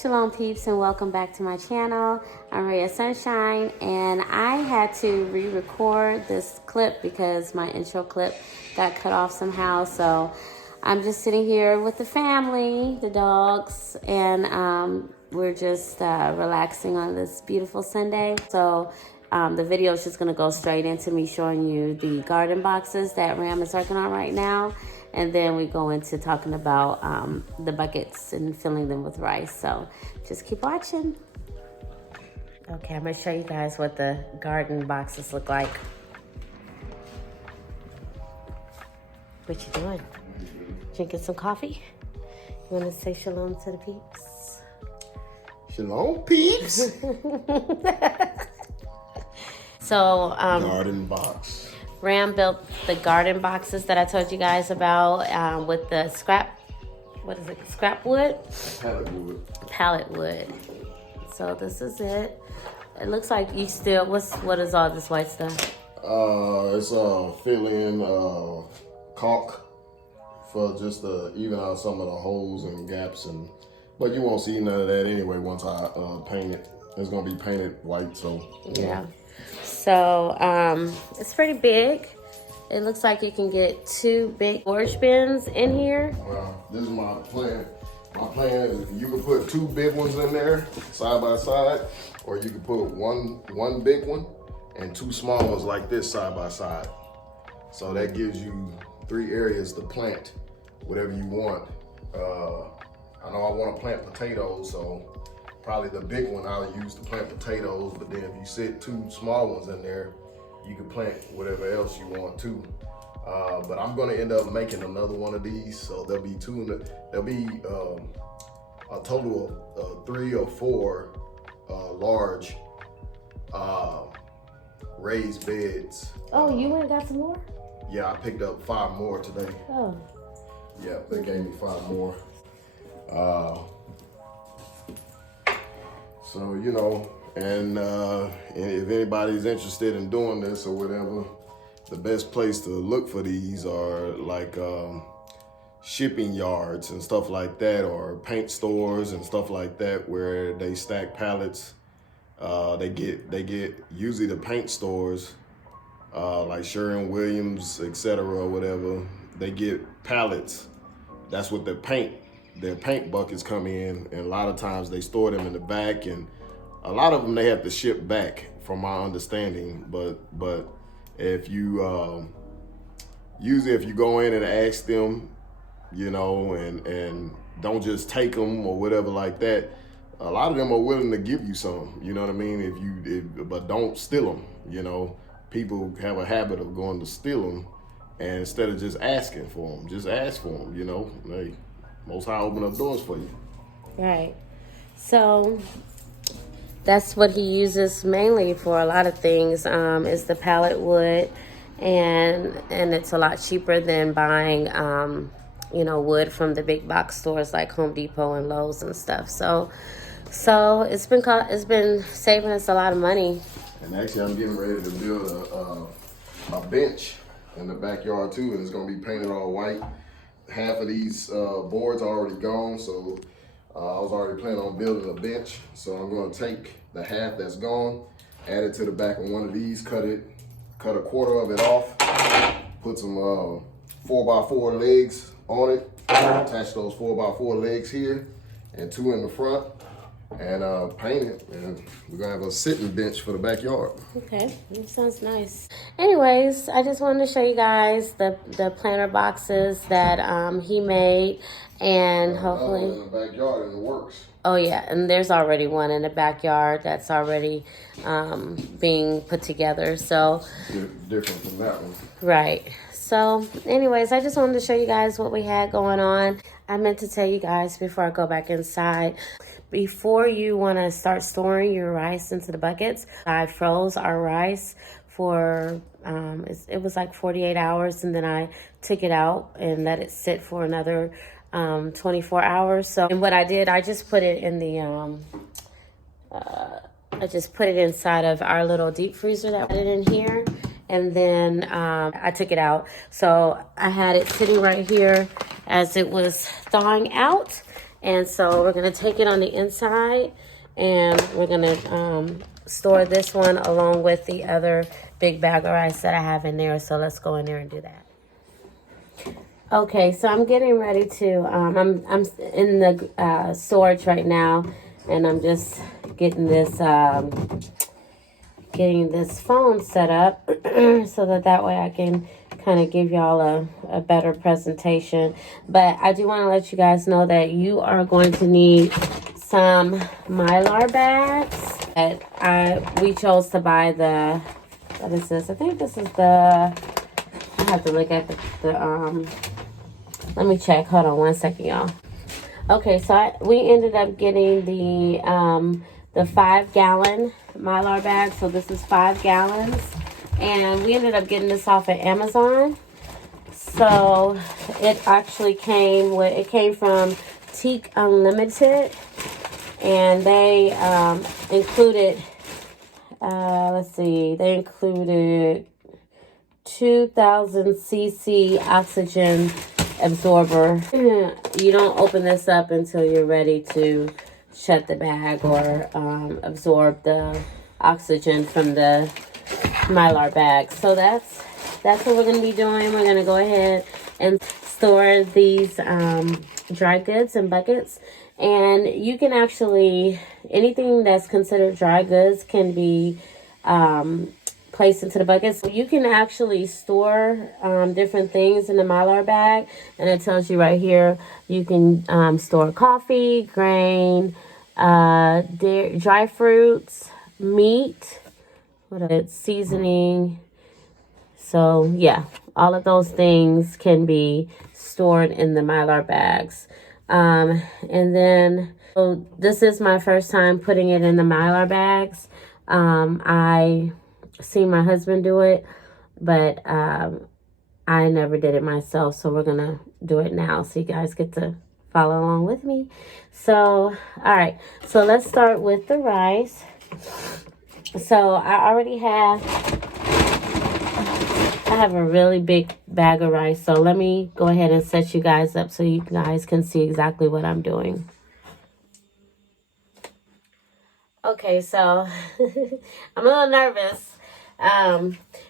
Shalom peeps and welcome back to my channel. I'm Rhea Sunshine and I had to re-record this clip because my intro clip got cut off somehow. So I'm just sitting here with the family, the dogs, and we're just relaxing on this beautiful Sunday. So the video is just going to go straight into me showing you the garden boxes that Ram is working on right now. And then we go into talking about the buckets and filling them with rice. So just keep watching. Okay, I'm going to show you guys what the garden boxes look like. What you doing? Drinking some coffee? You want to say shalom to the peeps? Shalom, peeps. So, garden box. Ram built the garden boxes that I told you guys about with the scrap wood? Pallet wood. Pallet wood. So this is it. It looks like you still, what is all this white stuff? It's fill-in caulk for just to even out some of the holes and gaps, but you won't see none of that anyway once I paint it. It's gonna be painted white, so yeah. So it's pretty big. It looks like you can get 2 big storage bins in here. Well, this is my plan. My plan is you can put 2 big ones in there side by side, or you can put one big one and 2 small ones like this side by side. So that gives you 3 areas to plant whatever you want. I know I want to plant potatoes, so probably the big one I'll use to plant potatoes, but then if you sit 2 small ones in there, you can plant whatever else you want to. But I'm gonna end up making another one of these, so there'll be 2 there'll be a total of 3 or 4 large raised beds. Oh, you went and got some more? Yeah, I picked up 5 more today. Oh. Yeah, they gave me 5 more. So, you know, and if anybody's interested in doing this or whatever, the best place to look for these are like shipping yards and stuff like that, or paint stores and stuff like that, where they stack pallets. They get usually the paint stores like Sherwin-Williams, etc. or whatever. They get pallets. That's what their paint buckets come in, and a lot of times they store them in the back, and a lot of them they have to ship back, from my understanding. But if you usually if you go in and ask them, you know, and don't just take them or whatever like that, a lot of them are willing to give you some. You know what I mean? But don't steal them. You know, people have a habit of going to steal them, and instead of just asking for them, just ask for them. You know, hey, Most High open up doors for you. Right. So that's what he uses mainly for a lot of things, is the pallet wood, and it's a lot cheaper than buying you know, wood from the big box stores like Home Depot and Lowe's and stuff. So it's been saving us a lot of money. And actually, I'm getting ready to build a bench in the backyard too, and it's gonna be painted all white. Half of these boards are already gone, so I was already planning on building a bench. So I'm gonna take the half that's gone, add it to the back of one of these, cut a quarter of it off, put some 4x4 legs on it, attach those 4x4 legs here, and 2 in the front, and paint it, and we're gonna have a sitting bench for the backyard. Okay, that sounds nice. Anyways, I just wanted to show you guys the planter boxes that he made, and hopefully in the backyard, and it works. Oh yeah, and there's already one in the backyard that's already being put together. So different from that one. Right. So anyways, I just wanted to show you guys what we had going on. I meant to tell you guys before I go back inside, before you want to start storing your rice into the buckets, I froze our rice for, it was like 48 hours, and then I took it out and let it sit for another 24 hours. So, and what I did, I just put it in the, I just put it inside of our little deep freezer that I put it in here. And then I took it out. So I had it sitting right here as it was thawing out. And so we're going to take it on the inside, and we're going to store this one along with the other big bag of rice that I have in there. So let's go in there and do that. Okay, so I'm getting ready to, I'm in the storage right now, and I'm just getting this phone set up so that way I can kind of give y'all a better presentation. But I do want to let you guys know that you are going to need some Mylar bags. That we chose to buy the, what is this? I think this is the, I have to look at the let me check. Hold on one second, y'all. Okay, so we ended up getting the 5-gallon Mylar bag. So this is 5 gallons. And we ended up getting this off of Amazon. So it actually came from Teak Unlimited. And they included, they included 2,000 cc oxygen absorber. You don't open this up until you're ready to shut the bag or absorb the oxygen from the Mylar bag. So that's what we're going to be doing. We're going to go ahead and store these dry goods in buckets. And you can actually, anything that's considered dry goods can be placed into the buckets. So you can actually store different things in the Mylar bag, and it tells you right here you can store coffee, grain, dry fruits, meat, seasoning. So yeah, all of those things can be stored in the Mylar bags. And then, so this is my first time putting it in the Mylar bags. I seen my husband do it, but I never did it myself, so we're gonna do it now so you guys get to follow along with me. So all right, so let's start with the rice. So I have a really big bag of rice, so let me go ahead and set you guys up so you guys can see exactly what I'm doing. Okay, so I'm a little nervous.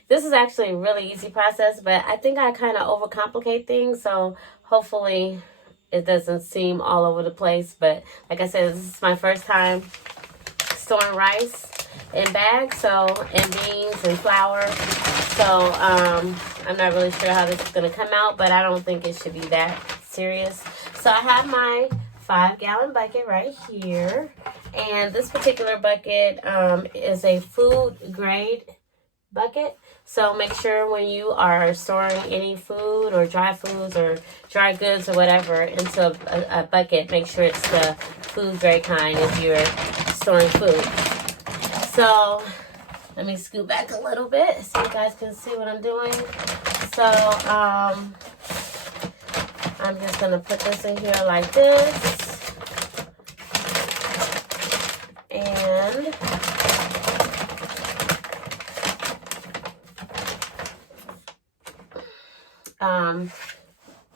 This is actually a really easy process, but I think I kind of overcomplicate things, so hopefully it doesn't seem all over the place. But like I said, this is my first time storing rice in bags, and beans and flour. So I'm not really sure how this is going to come out, but I don't think it should be that serious. So I have my 5-gallon bucket right here, and this particular bucket is a food grade bucket. So make sure when you are storing any food or dry foods or dry goods or whatever into a bucket, make sure it's the food grade kind if you're storing food. So let me scoot back a little bit so you guys can see what I'm doing. So I'm just going to put this in here like this. And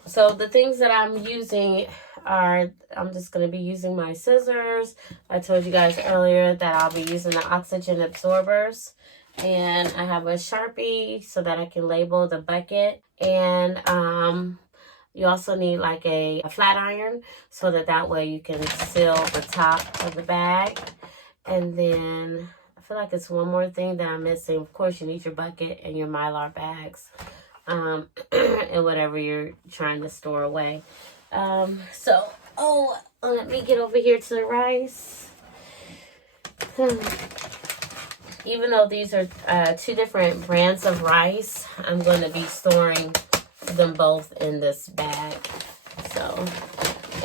so the things that I'm using are, I'm just going to be using my scissors. I told you guys earlier that I'll be using the oxygen absorbers. And I have a Sharpie so that I can label the bucket. And you also need like a flat iron so that way you can seal the top of the bag. And then I feel like it's one more thing that I'm missing. Of course, you need your bucket and your Mylar bags. And whatever you're trying to store away. Let me get over here to the rice. Even though these are 2 different brands of rice, I'm going to be storing them both in this bag. So,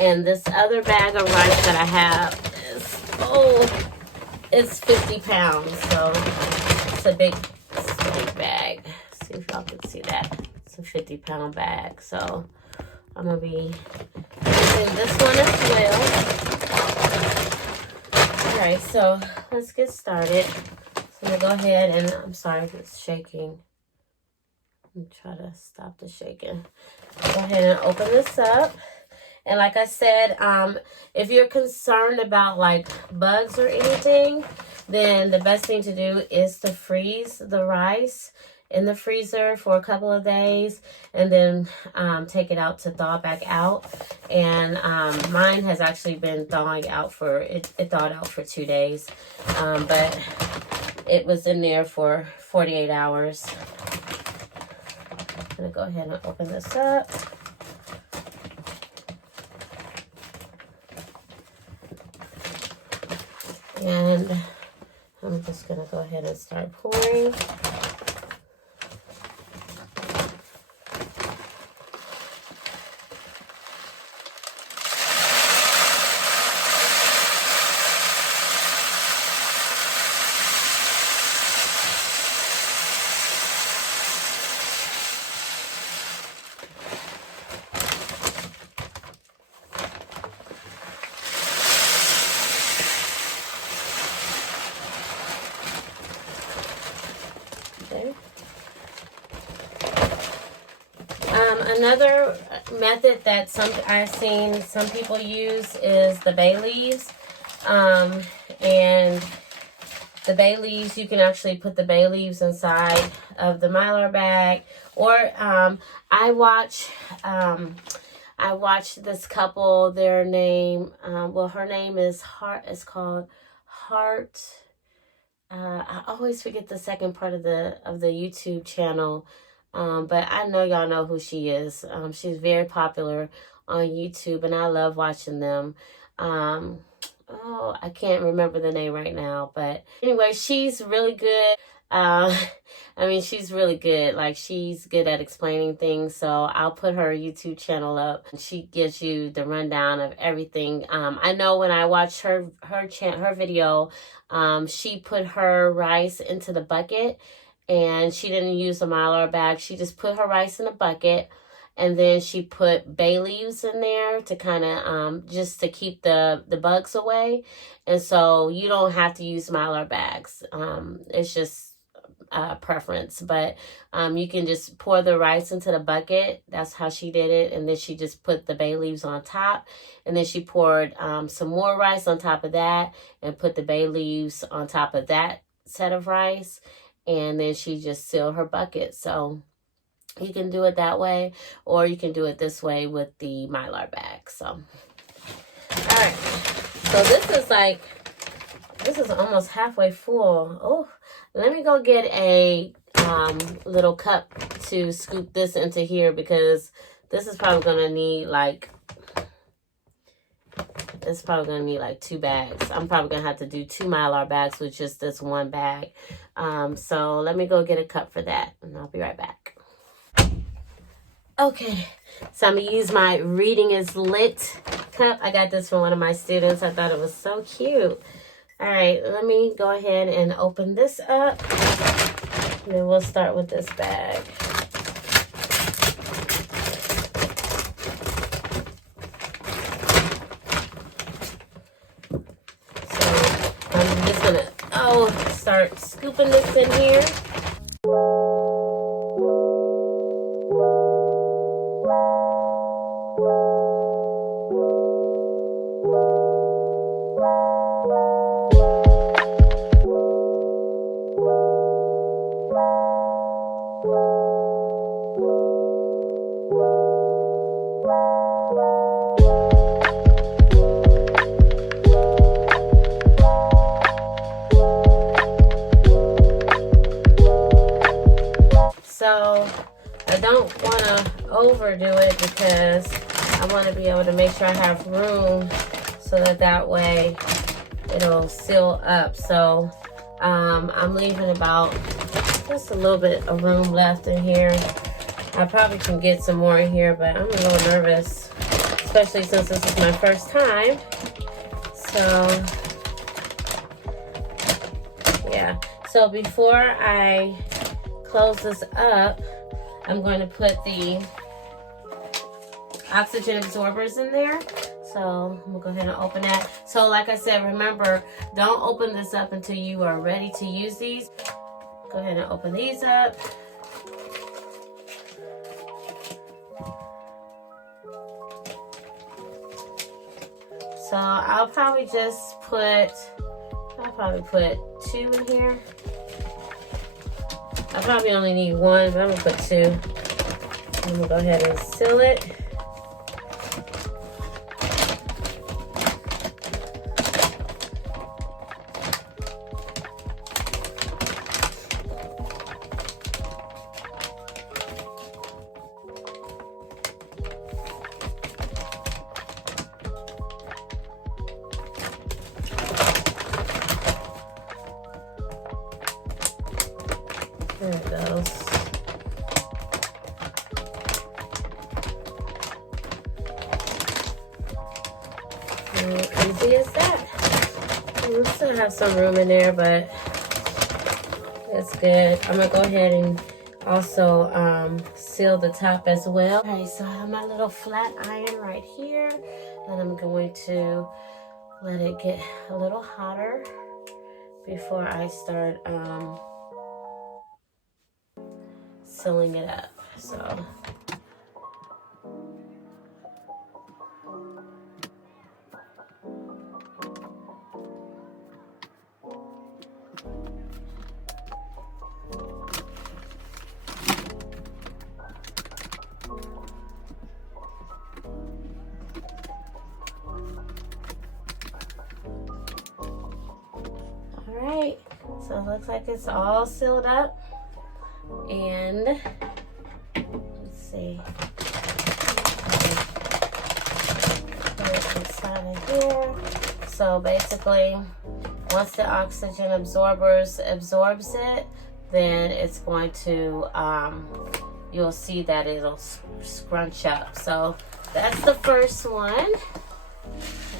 and this other bag of rice that I have is, it's 50 pounds. So it's a big bag. See if y'all can see that. It's a 50-pound bag. So I'm going to be using this one as well. Alright, so let's get started. So I'm going to go ahead and, I'm sorry if it's shaking. Let me try to stop the shaking. Go ahead and open this up. And like I said, if you're concerned about like bugs or anything, then the best thing to do is to freeze the rice in the freezer for a couple of days and then take it out to thaw back out. And mine has actually been thawing out it thawed out for 2 days, but it was in there for 48 hours. I'm gonna go ahead and open this up. And I'm just gonna go ahead and start pouring. Okay. Another method that I've seen some people use is the bay leaves. And the bay leaves, you can actually put the bay leaves inside of the Mylar bag. Or I watched this couple, their name, her name is called Heart. I always forget the second part of the YouTube channel. But I know y'all know who she is. She's very popular on YouTube, and I love watching them. I can't remember the name right now, but anyway, she's really good. She's really good. Like, she's good at explaining things. So I'll put her YouTube channel up. She gives you the rundown of everything. I know when I watched her video, she put her rice into the bucket. And she didn't use a Mylar bag. She just put her rice in a bucket. And then she put bay leaves in there to kind of, just to keep the bugs away. And so you don't have to use Mylar bags. It's just preference. But you can just pour the rice into the bucket. That's how she did it. And then she just put the bay leaves on top. And then she poured some more rice on top of that. And put the bay leaves on top of that set of rice. And then she just sealed her bucket. So you can do it that way, or you can do it this way with the Mylar bag. So, all right. So this is almost halfway full. Oh, let me go get a little cup to scoop this into here, because this is probably going to need like 2 bags. I'm probably going to have to do 2 Mylar bags with just this one bag. So let me go get a cup for that, and I'll be right back. Okay, so I'm going to use my Reading is Lit cup. I got this from one of my students. I thought it was so cute. All right, let me go ahead and open this up. And then we'll start with this bag. I'm just gonna start scooping this in here. So I don't want to overdo it, because I want to be able to make sure I have room so that way it'll seal up. So I'm leaving about just a little bit of room left in here. I probably can get some more in here, but I'm a little nervous, especially since this is my first time. So yeah, so before I close this up, I'm going to put the oxygen absorbers in there. So I'm gonna go ahead and open that. So like I said, remember, don't open this up until you are ready to use these. Go ahead and open these up. So I'll probably just put, I'll probably put 2 in here. I probably only need 1, but I'm gonna put 2. I'm gonna go ahead and seal it. There it goes. Easy as that. We still have some room in there, but it's good. I'm gonna go ahead and also seal the top as well. All right, so I have my little flat iron right here, and I'm going to let it get a little hotter before I start sealing it up. So alright, so it looks like it's all sealed up. And let's see, put it inside of here. So basically, once the oxygen absorbs it, then it's going to, you'll see that it'll scrunch up. So that's the first one.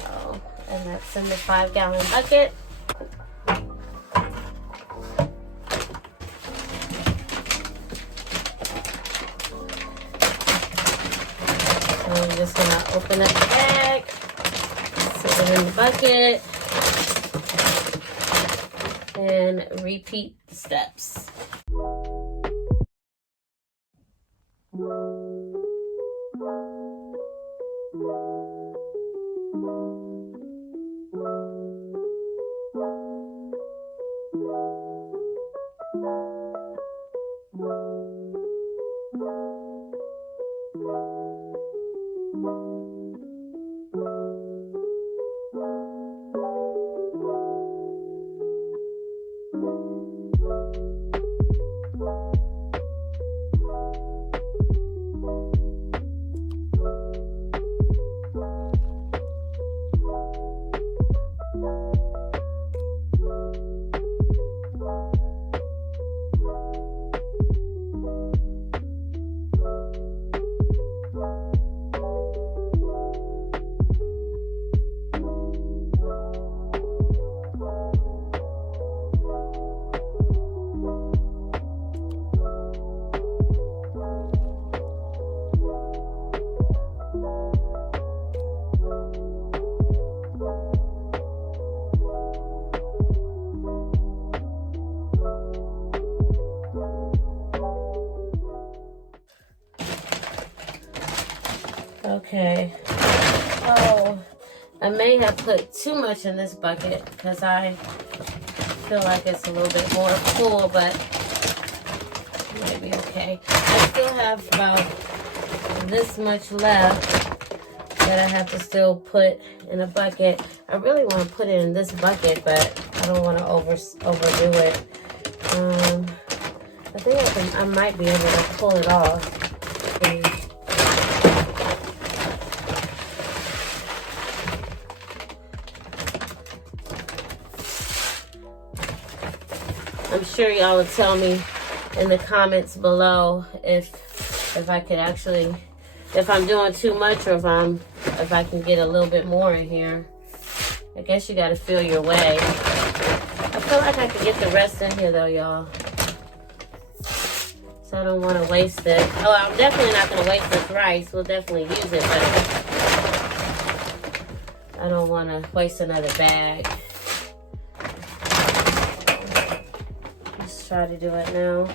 So, and that's in the 5-gallon bucket. I'm just gonna open up the bag, sit it in the bucket, and repeat the steps. Okay. Oh, I may have put too much in this bucket because I feel like it's a little bit more full, but maybe okay. I still have about this much left that I have to still put in a bucket. I really want to put it in this bucket, but I don't want to overdo it. I think I might be able to pull it off. I'm sure y'all will tell me in the comments below if I could actually, if I'm doing too much or if I can get a little bit more in here. I guess you gotta feel your way. I feel like I could get the rest in here though, y'all. So I don't want to waste it. Oh, I'm definitely not gonna waste this rice. We'll definitely use it, but I don't want to waste another bag. Try to do it now.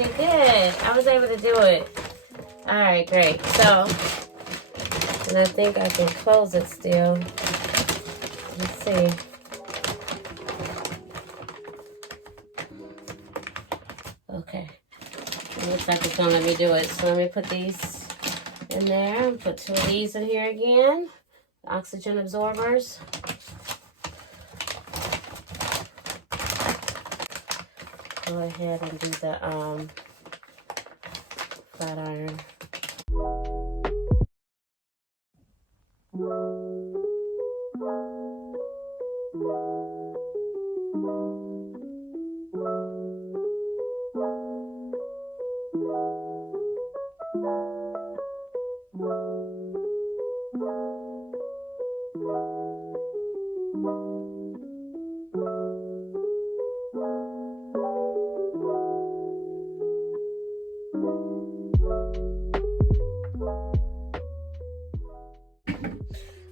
Okay, good. I was able to do it. All right, great. So, and I think I can close it still. Let's see. Okay. It looks like it's gonna let me do it. So let me put these in there. Put 2 of these in here again. Oxygen absorbers. Go ahead and do the flat iron.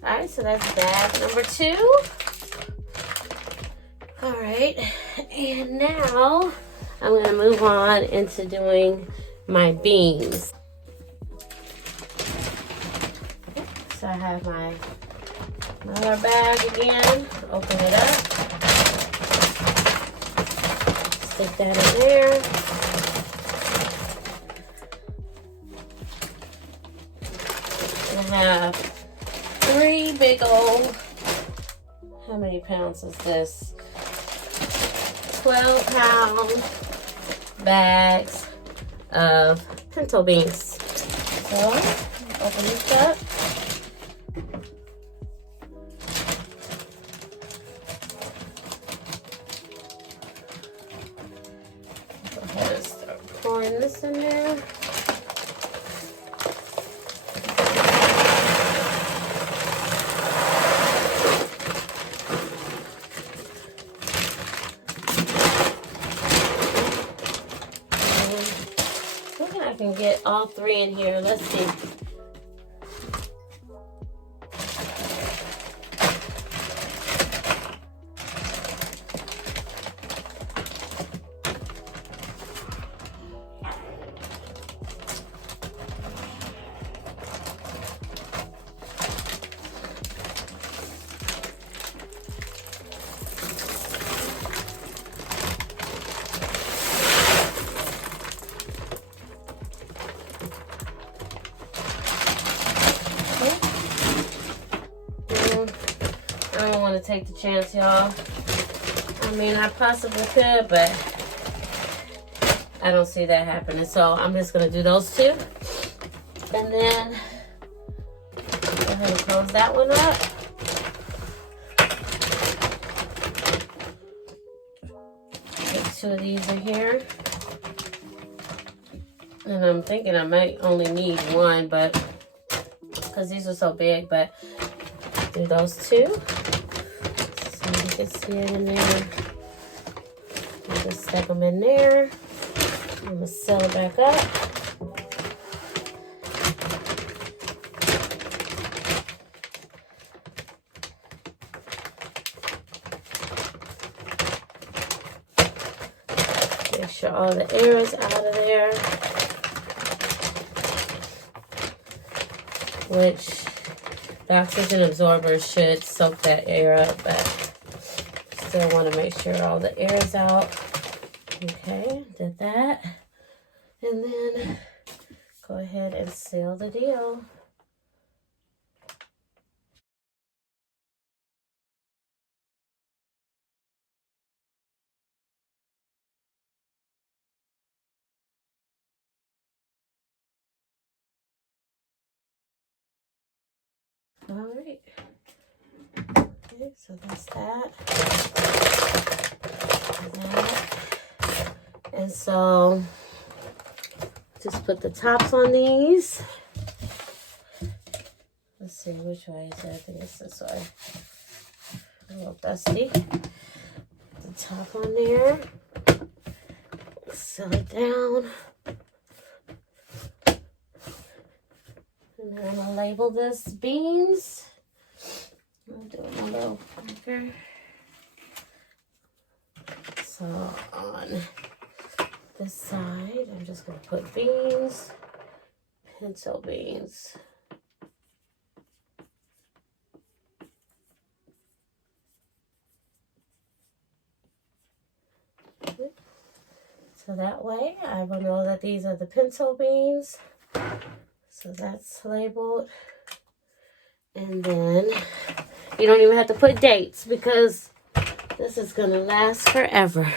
All right, so that's bag number 2. All right, and now I'm gonna move on into doing my beans. So I have my another bag again. Open it up. Stick that in there. I have 3 big old, how many pounds is this? 12-pound bags of pinto beans. So, open this up. Go ahead and start pouring this in there. I can get all 3 in here. Let's see. I don't want to take the chance, y'all. I mean, I possibly could, but I don't see that happening. So I'm just going to do those 2. And then go ahead and close that one up. Put 2 of these in here. And I'm thinking I might only need 1, but because these are so big, but do those 2. So you can see it in there. Just stick them in there. I'm gonna seal it back up. Make sure all the air is out of there. Which the oxygen absorbers should soak that air up, but still want to make sure all the air is out. Okay, did that. And then go ahead and seal the deal. All right. Okay, so that's that. And so just put the tops on these. Let's see which way is it. I think it's this way. A little dusty. The top on there. Seal it down. And then I'm gonna label this beans. I'll do it a little quicker. So on this side, I'm just going to put beans, pinto beans. So that way I will know that these are the pinto beans. So that's labeled. And then you don't even have to put dates because this is going to last forever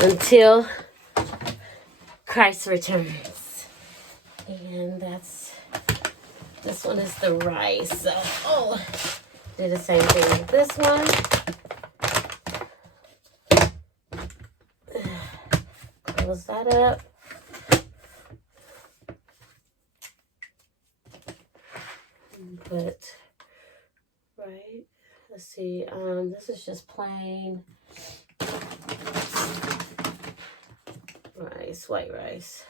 until Christ returns. And this one is the rice. So, do the same thing with this one. Close that up. And put, right, let's see, this is just plain rice, white rice.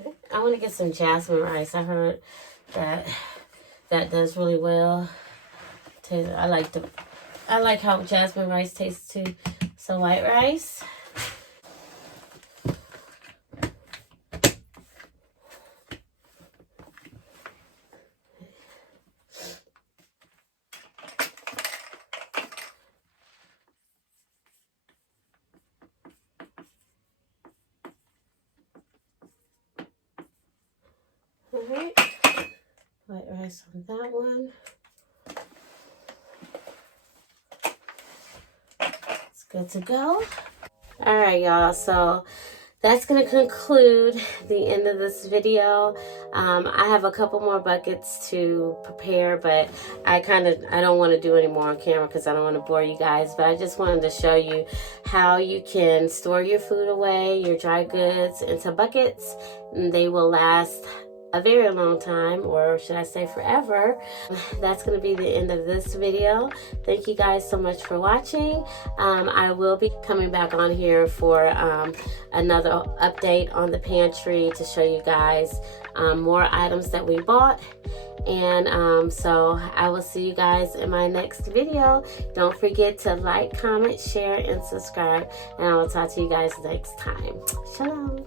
Okay. I want to get some jasmine rice. I heard that does really well. I like how jasmine rice tastes too. So white rice. All right, white rice on that one. It's good to go. All right, y'all, so that's going to conclude the end of this video. I have a couple more buckets to prepare, but I don't want to do any more on camera because I don't want to bore you guys. But I just wanted to show you how you can store your food away, your dry goods, into buckets, and they will last a very long time, or should I say forever. That's going to be the end of this video. Thank you guys so much for watching. I will be coming back on here for another update on the pantry to show you guys more items that we bought. And so I will see you guys in my next video. Don't forget to like, comment, share, and subscribe. And I will talk to you guys next time. Shalom.